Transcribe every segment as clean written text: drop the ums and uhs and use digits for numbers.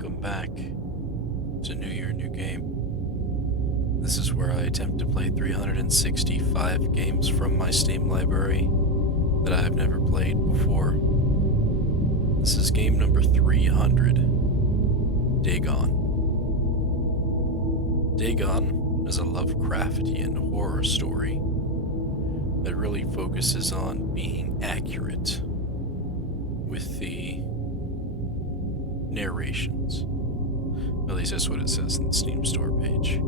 welcome back to New Year, New Game. This is where I attempt to play 365 games from my Steam library that I have never played before. This is game number 300, Dagon. Dagon is a Lovecraftian horror story that really focuses on being accurate with the narrations. At least that's what it says in the Steam store page.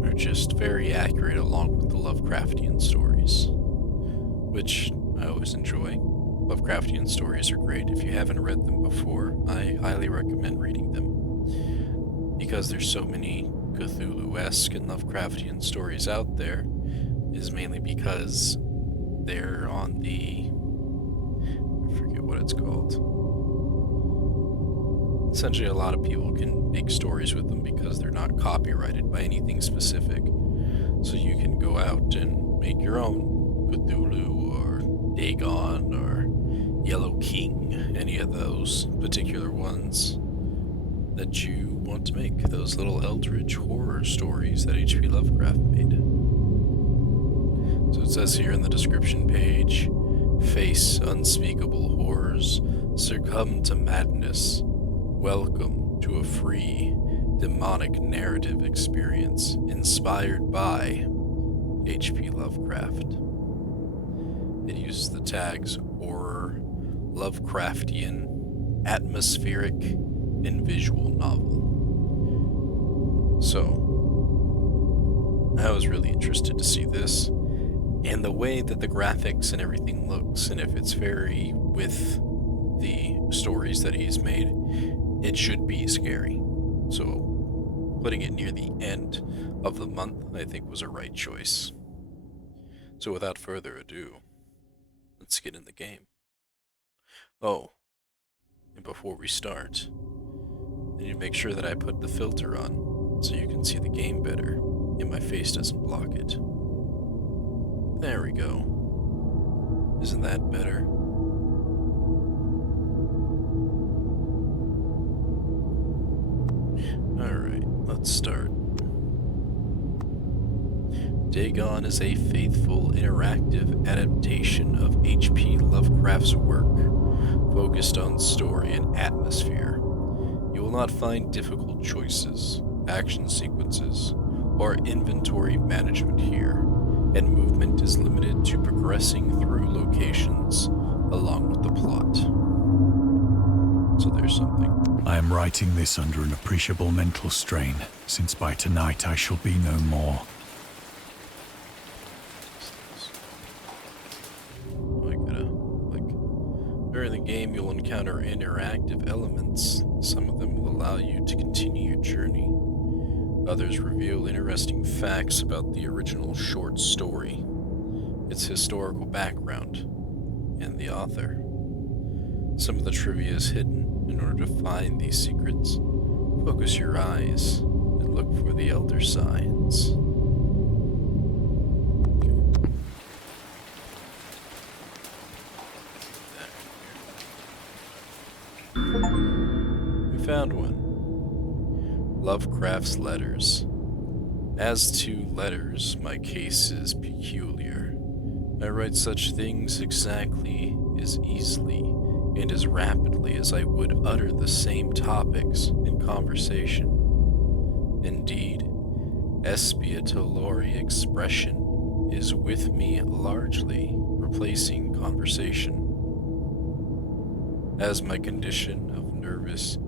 They're just very accurate along with the Lovecraftian stories, which I always enjoy. Lovecraftian stories are great. If you haven't read them before, I highly recommend reading them. Because there's so many Cthulhu-esque and Lovecraftian stories out there, is mainly because they're on the... I forget what it's called. Essentially, a lot of people can make stories with them because they're not copyrighted by anything specific. So you can go out and make your own Cthulhu or Dagon or Yellow King, any of those particular ones that you want to make, those little eldritch horror stories that H.P. Lovecraft made. So it says here in the description page, face unspeakable horrors, succumb to madness. Welcome to a free, demonic narrative experience inspired by H.P. Lovecraft. It uses the tags horror, Lovecraftian, atmospheric, and visual novel. So, I was really interested to see this, and the way that the graphics and everything looks, and if it's very with the stories that he's made, it should be scary. So, putting it near the end of the month, I think was a right choice. So without further ado, let's get in the game. Oh, and before we start, I need to make sure that I put the filter on so you can see the game better and my face doesn't block it. There we go. Isn't that better? Alright, let's start. Dagon is a faithful, interactive adaptation of H.P. Lovecraft's work, focused on story and atmosphere. You will not find difficult choices, action sequences, or inventory management here, and movement is limited to progressing through locations along with the plot. So there's something. I am writing this under an appreciable mental strain, since by tonight I shall be no more. During the game, you'll encounter interactive elements. Some of them will allow you to continue your journey. Others reveal interesting facts about the original short story, its historical background, and the author. Some of the trivia is hidden. In order to find these secrets, focus your eyes and look for the elder signs. We found one. Lovecraft's letters. As to letters, my case is peculiar. I write such things exactly as easily and as rapidly as I would utter the same topics in conversation. Indeed, expiatory expression is with me largely replacing conversation. As my condition of nervous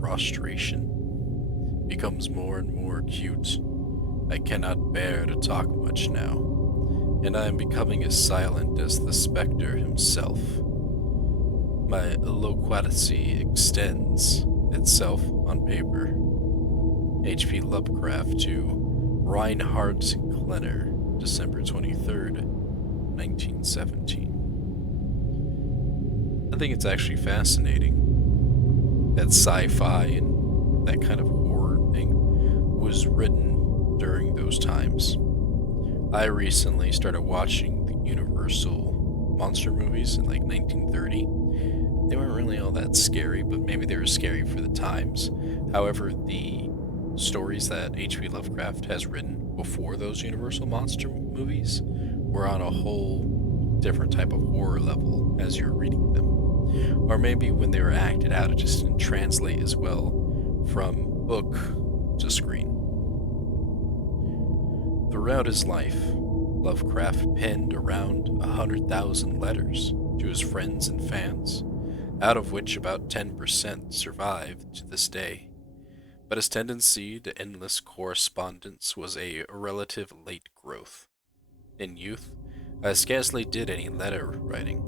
prostration becomes more and more acute, I cannot bear to talk much now, and I am becoming as silent as the spectre himself. My loquacity extends itself on paper. H.P. Lovecraft to Reinhard Klenner, December 23rd, 1917. I think it's actually fascinating that sci-fi and that kind of horror thing was written during those times. I recently started watching the Universal monster movies in like 1930. They weren't really all that scary, but maybe they were scary for the times. However, the stories that H.P. Lovecraft has written before those Universal Monster movies were on a whole different type of horror level as you're reading them. Or maybe when they were acted out, it just didn't translate as well from book to screen. Throughout his life, Lovecraft penned around 100,000 letters to his friends and fans, out of which about 10% survive to this day. But his tendency to endless correspondence was a relative late growth. In youth, I scarcely did any letter writing.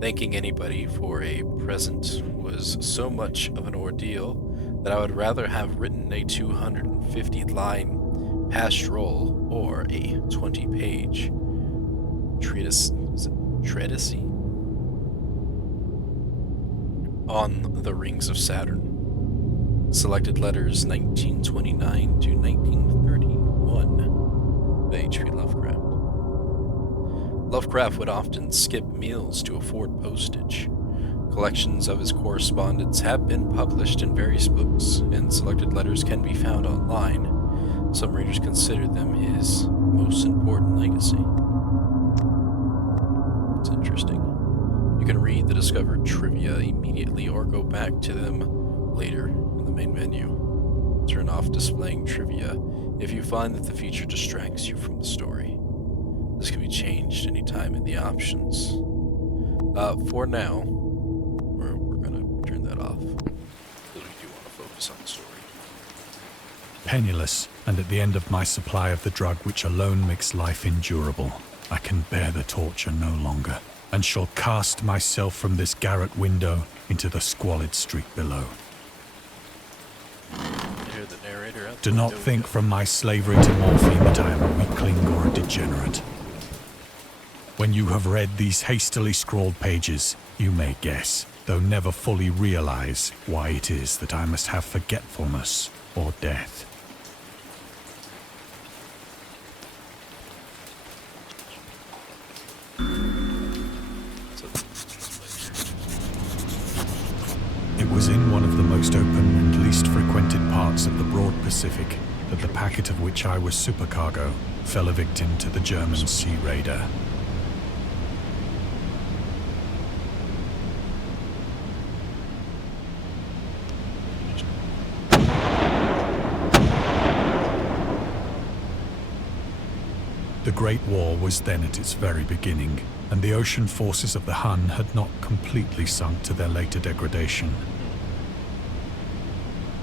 Thanking anybody for a present was so much of an ordeal that I would rather have written a 250-line pastoral or a 20-page treatise on the rings of Saturn. Selected Letters 1929 to 1931 by H.P. Lovecraft. Lovecraft would often skip meals to afford postage. Collections of his correspondence have been published in various books, and selected letters can be found online. Some readers consider them his most important legacy. It's interesting. You can read the discovered trivia immediately or go back to them later in the main menu. Turn off displaying trivia if you find that the feature distracts you from the story. This can be changed anytime in the options. For now, we're going to turn that off because we do want to focus on the story. Penniless, and at the end of my supply of the drug which alone makes life endurable, I can bear the torture no longer, and shall cast myself from this garret window into the squalid street below. Hear the narrator out Do the not window. think from my slavery to morphine that I am a weakling or a degenerate. When you have read these hastily scrawled pages, you may guess, though never fully realize, why it is that I must have forgetfulness or death. It was in one of the most open and least frequented parts of the broad Pacific that the packet of which I was supercargo fell a victim to the German sea raider. The Great War was then at its very beginning, and the ocean forces of the Hun had not completely sunk to their later degradation.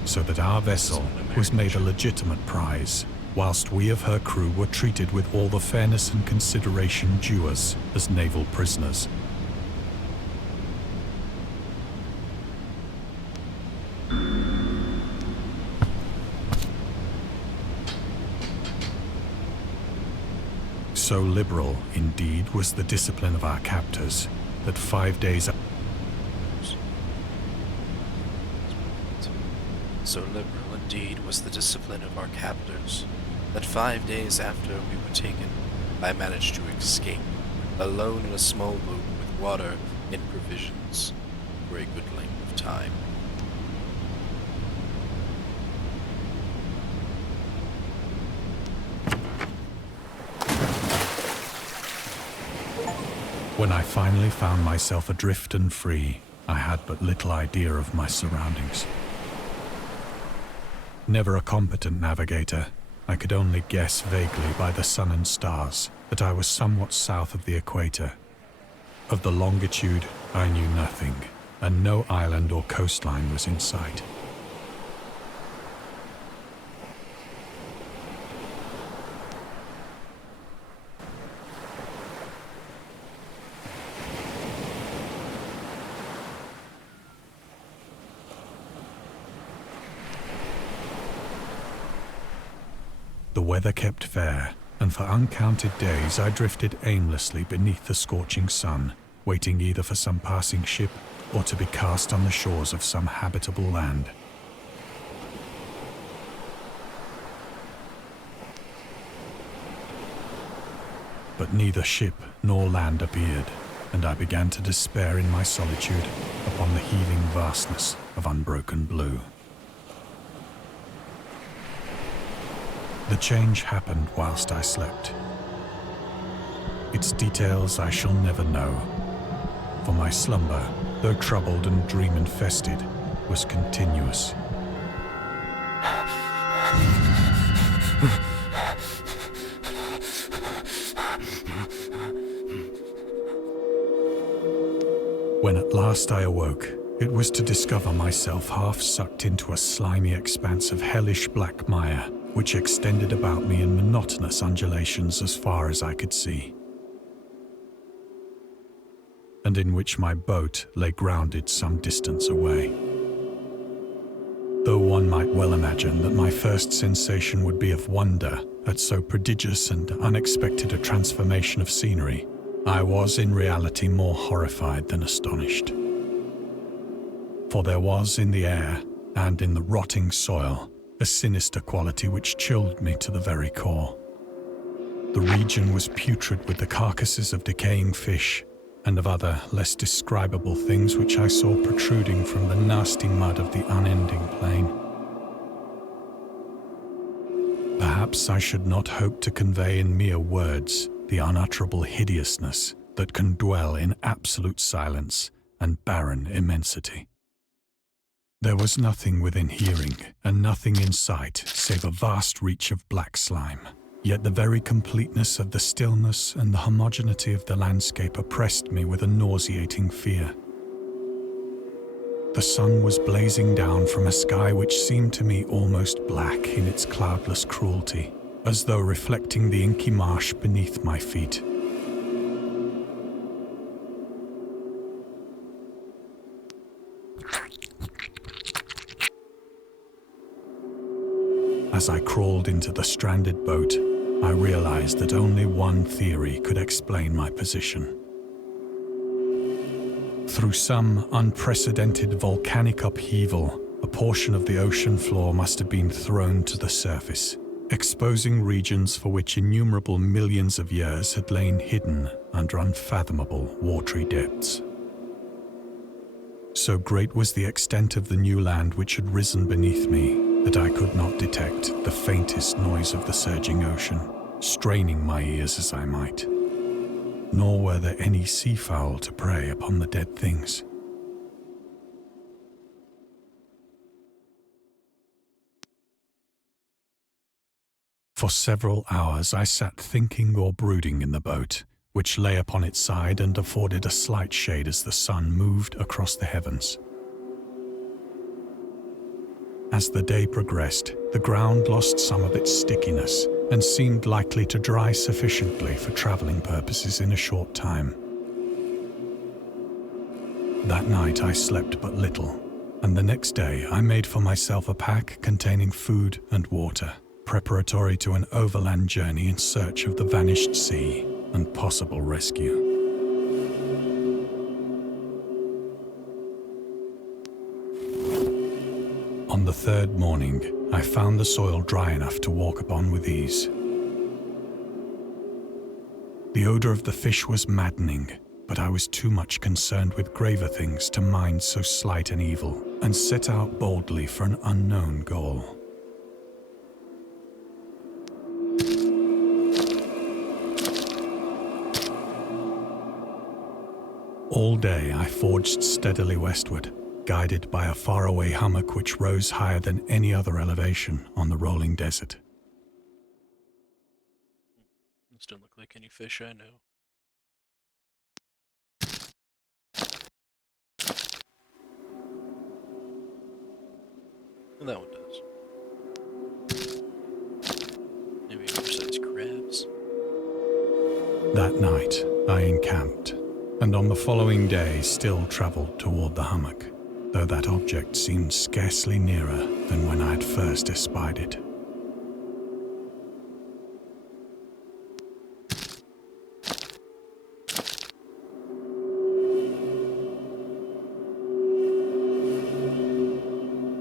So that our vessel was made a legitimate prize, whilst we of her crew were treated with all the fairness and consideration due us as naval prisoners. So liberal, indeed, was the discipline of our captors, that 5 days... So liberal indeed was the discipline of our captors, that 5 days after we were taken, I managed to escape, alone in a small boat with water and provisions, for a good length of time. When I finally found myself adrift and free, I had but little idea of my surroundings. Never a competent navigator, I could only guess vaguely by the sun and stars that I was somewhat south of the equator. Of the longitude, I knew nothing, and no island or coastline was in sight. The weather kept fair, and for uncounted days I drifted aimlessly beneath the scorching sun, waiting either for some passing ship or to be cast on the shores of some habitable land. But neither ship nor land appeared, and I began to despair in my solitude upon the heaving vastness of unbroken blue. The change happened whilst I slept. Its details I shall never know, for my slumber, though troubled and dream-infested, was continuous. When at last I awoke, it was to discover myself half sucked into a slimy expanse of hellish black mire, which extended about me in monotonous undulations as far as I could see, and in which my boat lay grounded some distance away. Though one might well imagine that my first sensation would be of wonder at so prodigious and unexpected a transformation of scenery, I was in reality more horrified than astonished. For there was in the air and in the rotting soil a sinister quality which chilled me to the very core. The region was putrid with the carcasses of decaying fish and of other less describable things which I saw protruding from the nasty mud of the unending plain. Perhaps I should not hope to convey in mere words the unutterable hideousness that can dwell in absolute silence and barren immensity. There was nothing within hearing and nothing in sight save a vast reach of black slime. Yet the very completeness of the stillness and the homogeneity of the landscape oppressed me with a nauseating fear. The sun was blazing down from a sky which seemed to me almost black in its cloudless cruelty, as though reflecting the inky marsh beneath my feet. As I crawled into the stranded boat, I realized that only one theory could explain my position. Through some unprecedented volcanic upheaval, a portion of the ocean floor must have been thrown to the surface, exposing regions for which innumerable millions of years had lain hidden under unfathomable watery depths. So great was the extent of the new land which had risen beneath me that I could not detect the faintest noise of the surging ocean, straining my ears as I might. Nor were there any seafowl to prey upon the dead things. For several hours I sat thinking or brooding in the boat, which lay upon its side and afforded a slight shade as the sun moved across the heavens. As the day progressed, the ground lost some of its stickiness and seemed likely to dry sufficiently for traveling purposes in a short time. That night I slept but little, and the next day I made for myself a pack containing food and water, preparatory to an overland journey in search of the vanished sea and possible rescue. On the third morning, I found the soil dry enough to walk upon with ease. The odor of the fish was maddening, but I was too much concerned with graver things to mind so slight an evil, and set out boldly for an unknown goal. All day I forged steadily westward, guided by a faraway hummock which rose higher than any other elevation on the rolling desert. Those don't look like any fish I know. And that one does. Maybe oversized crabs. That night I encamped, and on the following day still travelled toward the hummock, though that object seemed scarcely nearer than when I had first espied it.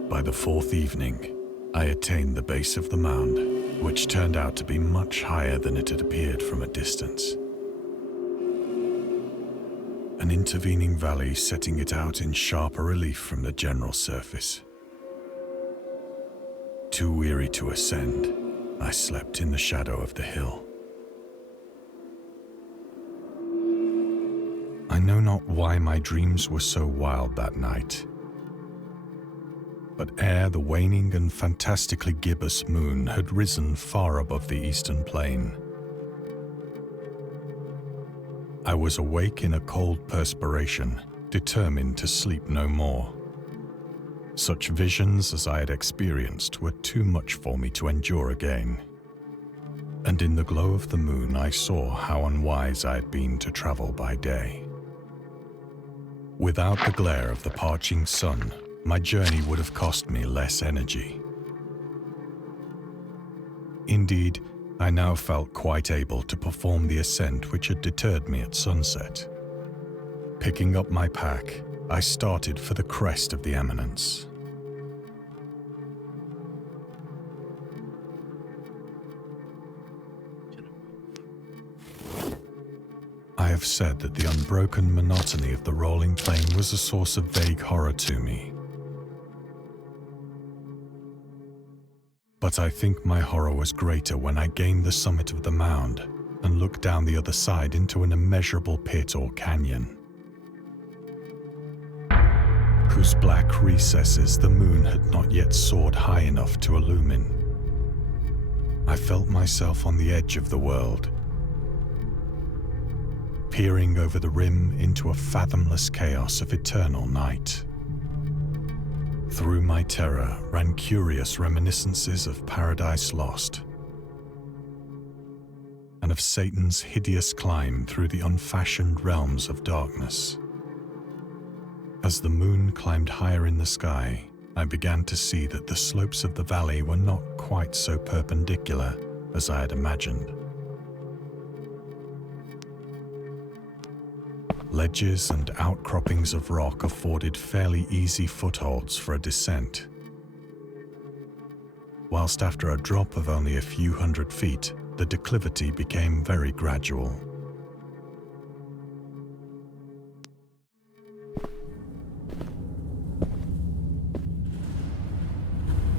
By the fourth evening, I attained the base of the mound, which turned out to be much higher than it had appeared from a distance. an intervening valley setting it out in sharper relief from the general surface. Too weary to ascend, I slept in the shadow of the hill. I know not why my dreams were so wild that night, but ere the waning and fantastically gibbous moon had risen far above the eastern plain, I was awake in a cold perspiration, determined to sleep no more. Such visions as I had experienced were too much for me to endure again. And in the glow of the moon I saw how unwise I had been to travel by day. Without the glare of the parching sun, my journey would have cost me less energy. Indeed, I now felt quite able to perform the ascent which had deterred me at sunset. Picking up my pack, I started for the crest of the eminence. I have said that the unbroken monotony of the rolling plain was a source of vague horror to me. But I think my horror was greater when I gained the summit of the mound and looked down the other side into an immeasurable pit or canyon, whose black recesses the moon had not yet soared high enough to illumine. I felt myself on the edge of the world, peering over the rim into a fathomless chaos of eternal night. Through my terror ran curious reminiscences of Paradise Lost, and of Satan's hideous climb through the unfashioned realms of darkness. As the moon climbed higher in the sky, I began to see that the slopes of the valley were not quite so perpendicular as I had imagined. Ledges and outcroppings of rock afforded fairly easy footholds for a descent, whilst after a drop of only a few hundred feet, the declivity became very gradual.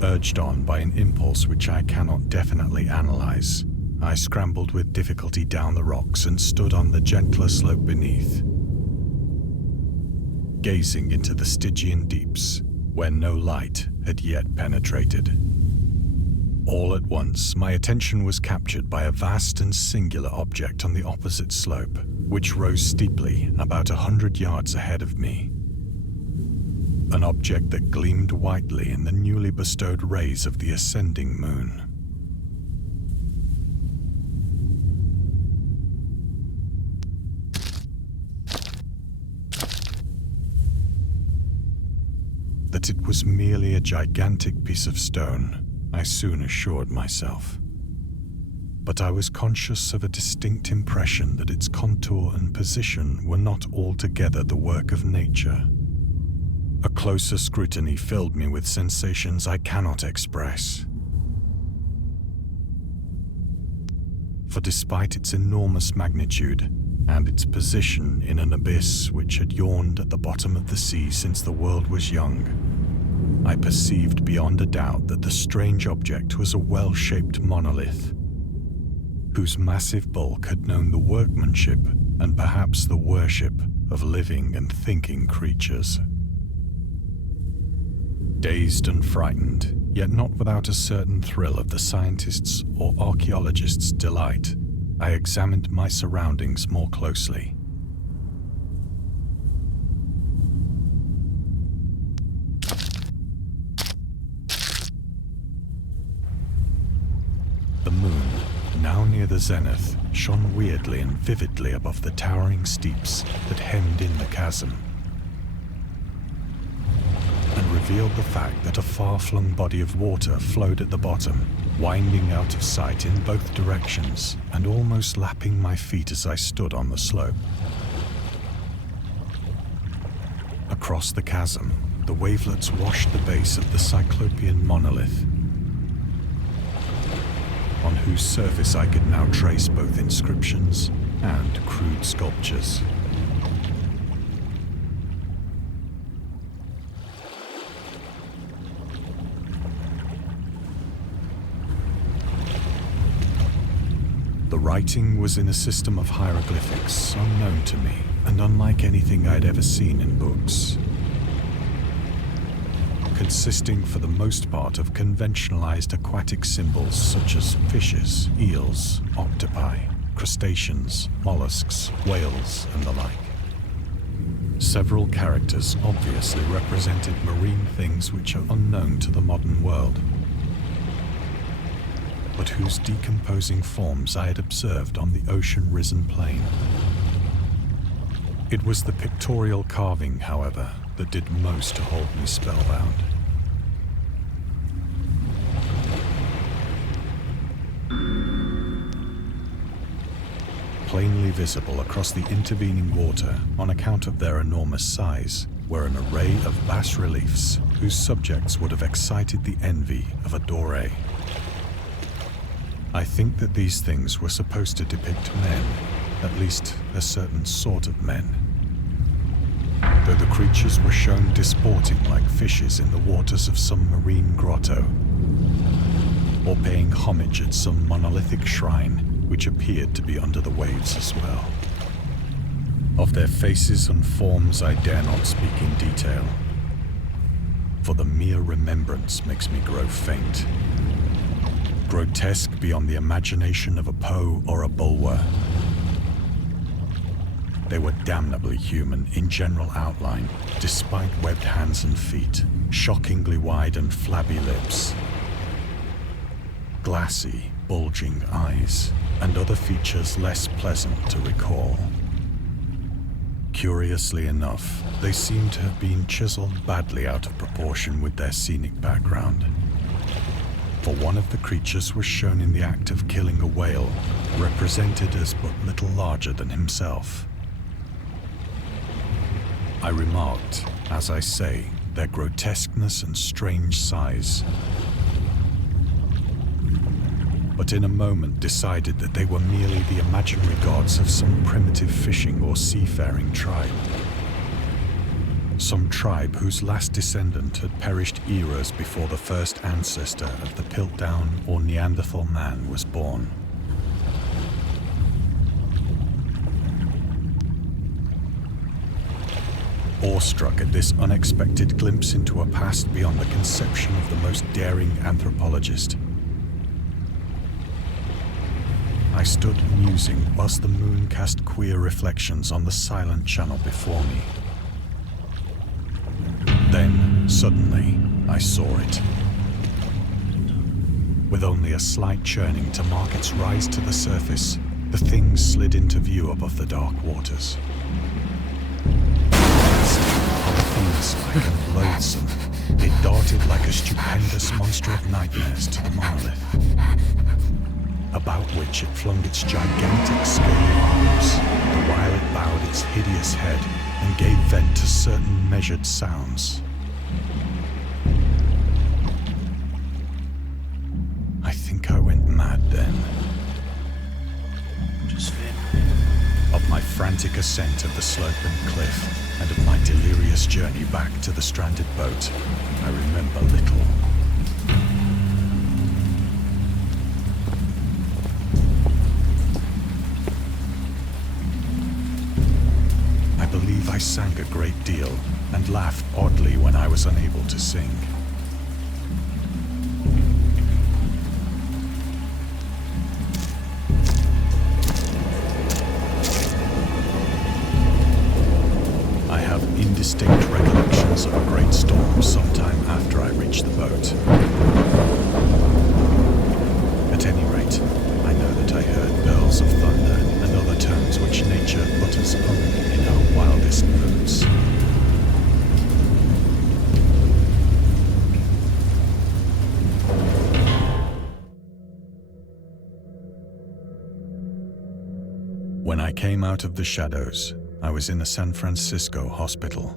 Urged on by an impulse which I cannot definitely analyze, I scrambled with difficulty down the rocks and stood on the gentler slope beneath, gazing into the Stygian deeps where no light had yet penetrated. All at once, my attention was captured by a vast and singular object on the opposite slope, which rose steeply about 100 yards ahead of me. An object that gleamed whitely in the newly bestowed rays of the ascending moon. That it was merely a gigantic piece of stone, I soon assured myself. But I was conscious of a distinct impression that its contour and position were not altogether the work of nature. A closer scrutiny filled me with sensations I cannot express. For despite its enormous magnitude, and its position in an abyss which had yawned at the bottom of the sea since the world was young, I perceived beyond a doubt that the strange object was a well-shaped monolith, whose massive bulk had known the workmanship and perhaps the worship of living and thinking creatures. Dazed and frightened, yet not without a certain thrill of the scientist's or archaeologist's delight, I examined my surroundings more closely. The moon, now near the zenith, shone weirdly and vividly above the towering steeps that hemmed in the chasm, and revealed the fact that a far-flung body of water flowed at the bottom, winding out of sight in both directions and almost lapping my feet as I stood on the slope. Across the chasm, the wavelets washed the base of the cyclopean monolith, on whose surface I could now trace both inscriptions and crude sculptures. The writing was in a system of hieroglyphics unknown to me and unlike anything I'd ever seen in books. Consisting for the most part of conventionalized aquatic symbols such as fishes, eels, octopi, crustaceans, mollusks, whales, and the like. Several characters obviously represented marine things which are unknown to the modern world, but whose decomposing forms I had observed on the ocean-risen plain. It was the pictorial carving, however, that did most to hold me spellbound. Plainly visible across the intervening water on account of their enormous size were an array of bas-reliefs whose subjects would have excited the envy of a Doré. I think that these things were supposed to depict men, at least a certain sort of men, though the creatures were shown disporting like fishes in the waters of some marine grotto, or paying homage at some monolithic shrine which appeared to be under the waves as well. Of their faces and forms I dare not speak in detail, for the mere remembrance makes me grow faint. Grotesque beyond the imagination of a Poe or a Bulwer. They were damnably human in general outline, despite webbed hands and feet, shockingly wide and flabby lips, glassy, bulging eyes, and other features less pleasant to recall. Curiously enough, they seem to have been chiseled badly out of proportion with their scenic background. For one of the creatures was shown in the act of killing a whale, represented as but little larger than himself. I remarked, as I say, their grotesqueness and strange size, but in a moment decided that they were merely the imaginary gods of some primitive fishing or seafaring tribe. Some tribe whose last descendant had perished eras before the first ancestor of the Piltdown or Neanderthal man was born. Awestruck at this unexpected glimpse into a past beyond the conception of the most daring anthropologist, I stood musing whilst the moon cast queer reflections on the silent channel before me. Then, suddenly, I saw it. With only a slight churning to mark its rise to the surface, the thing slid into view above the dark waters. Polyphemus-like and loathsome, it darted like a stupendous monster of nightmares to the monolith, about which it flung its gigantic scaly arms, the while it bowed its hideous head and gave vent to certain measured sounds. I think I went mad then. Just Of my frantic ascent of the sloping cliff and of my delirious journey back to the stranded boat, I remember little. I believe I sang a great deal and laughed oddly when I was unable to sing. I have indistinct recollections of a great storm sometime after I reached the boat. At any rate, I know that I heard bells of thunder and other tones which nature utters only in her wildest moods. When I came out of the shadows, I was in a San Francisco hospital,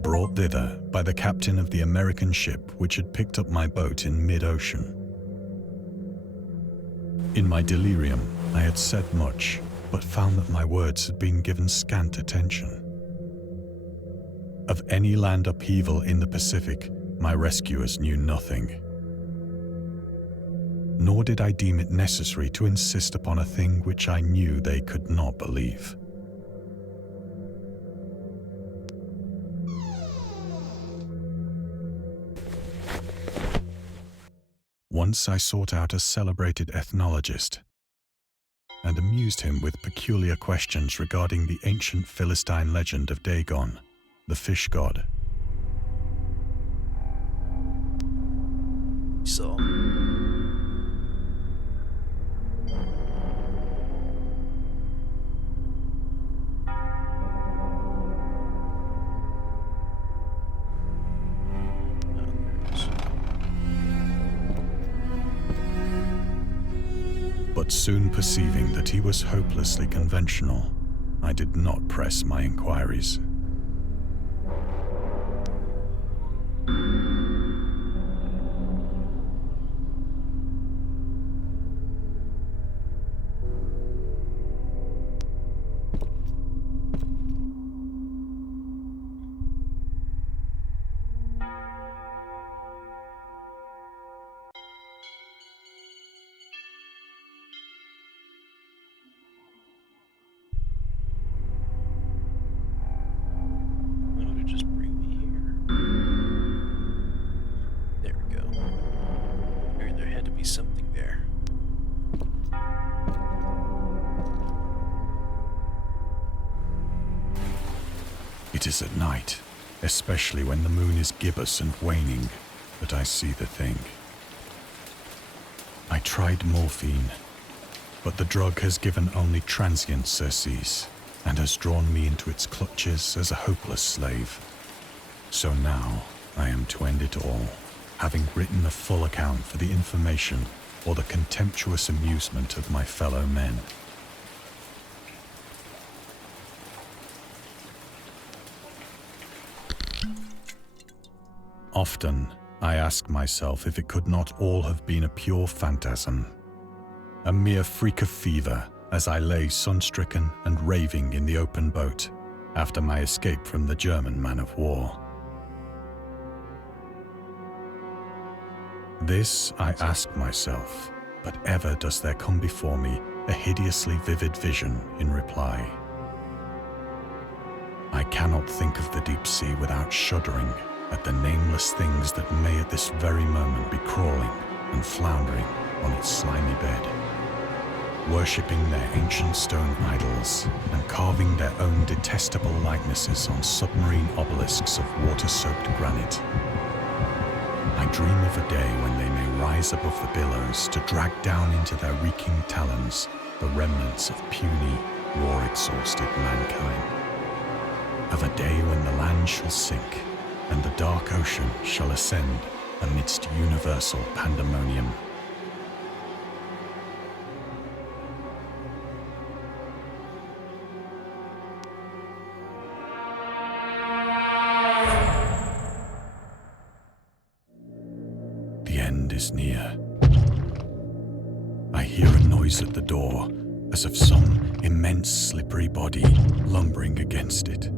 brought thither by the captain of the American ship which had picked up my boat in mid-ocean. In my delirium, I had said much, but found that my words had been given scant attention. Of any land upheaval in the Pacific, my rescuers knew nothing. nor did I deem it necessary to insist upon a thing which I knew they could not believe. Once I sought out a celebrated ethnologist and amused him with peculiar questions regarding the ancient Philistine legend of Dagon, the fish god. So. But soon perceiving that he was hopelessly conventional, I did not press my inquiries. Just bring me here. There we go. There had to be something there. It is at night, especially when the moon is gibbous and waning, that I see the thing. I tried morphine, but the drug has given only transient surcease and has drawn me into its clutches as a hopeless slave. So now I am to end it all, having written a full account for the information or the contemptuous amusement of my fellow men. Often, I ask myself if it could not all have been a pure phantasm, a mere freak of fever as I lay sun-stricken and raving in the open boat after my escape from the German man-of-war. This I ask myself, but ever does there come before me a hideously vivid vision in reply. I cannot think of the deep sea without shuddering at the nameless things that may at this very moment be crawling and floundering on its slimy bed, worshipping their ancient stone idols and carving their own detestable likenesses on submarine obelisks of water-soaked granite. I dream of a day when they may rise above the billows to drag down into their reeking talons the remnants of puny, war-exhausted mankind. Of a day when the land shall sink and the dark ocean shall ascend amidst universal pandemonium. The end is near. I hear a noise at the door, as of some immense slippery body lumbering against it.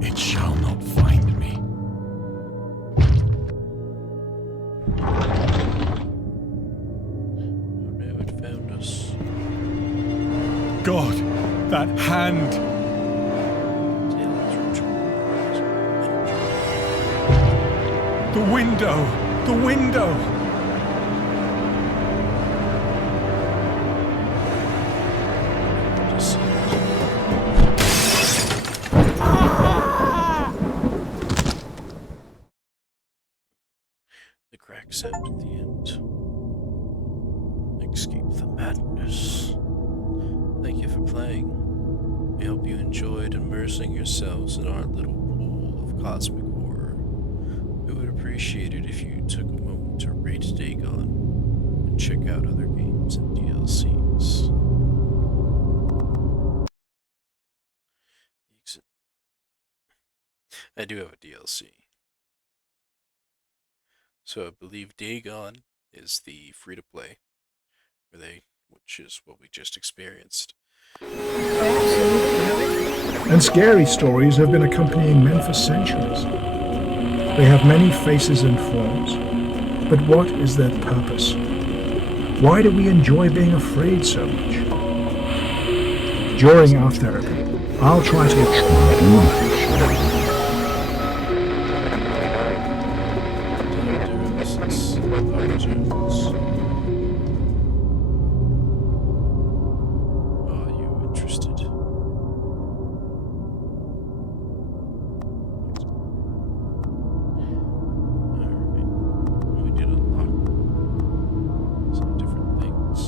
It shall not find me. Oh no, it found us. God, that hand! The window! The window! The crack sound at the end. Escape the madness. Thank you for playing. I hope you enjoyed immersing yourselves in our little pool of cosmic horror. We would appreciate it if you took a moment to rate Dagon and check out other games and DLCs. I do have a DLC. So I believe Dagon is the free to play, which is what we just experienced. And scary stories have been accompanying men for centuries. They have many faces and forms. But what is their purpose? Why do we enjoy being afraid so much? During our therapy, I'll try to Are you interested? Alright. We did unlock some different things.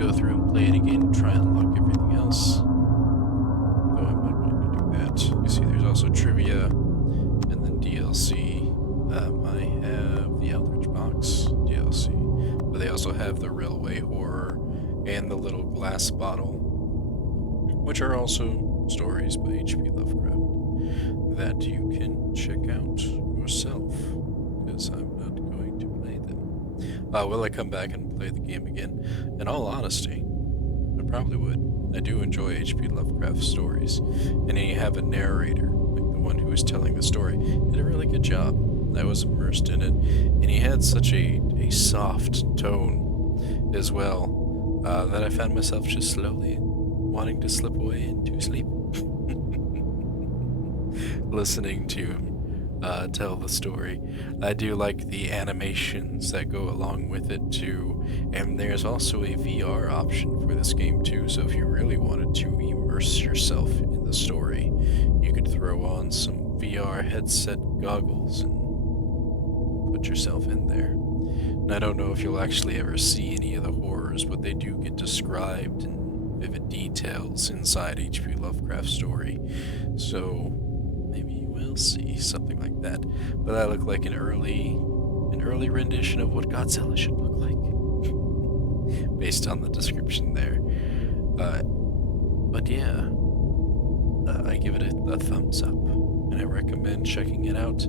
Go through and play it again and try and unlock everything else. Though I'm not going to do that. You see, there's also trivia and then DLC. I have the Eldritch Box DLC, but they also have the Railway Horror and the Little Glass Bottle, which are also stories by H.P. Lovecraft that you can check out yourself, because I'm not going to play them. Will I come back and play the game again? In all honesty, I probably would. I do enjoy H.P. Lovecraft stories, and you have a narrator, like the one who was telling the story, did a really good job. I was immersed in it, and he had such a soft tone as well, that I found myself just slowly wanting to slip away into sleep. Listening to him tell the story. I do like the animations that go along with it too, and there's also a VR option for this game too, so if you really wanted to immerse yourself in the story, you could throw on some VR headset goggles and put yourself in there. And I don't know if you'll actually ever see any of the horrors, but they do get described in vivid details inside H.P. Lovecraft's story. So maybe you will see something like that. But that looked like an early rendition of what Godzilla should look like, based on the description there. But yeah, I give it a thumbs up, and I recommend checking it out.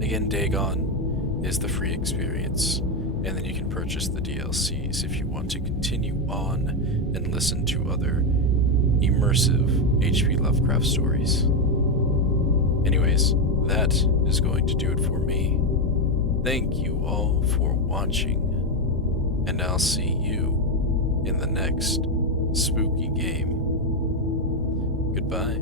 Again, Dagon is the free experience, and then you can purchase the DLCs if you want to continue on and listen to other immersive H.P. Lovecraft stories. Anyways, that is going to do it for me. Thank you all for watching, and I'll see you in the next spooky game. Goodbye.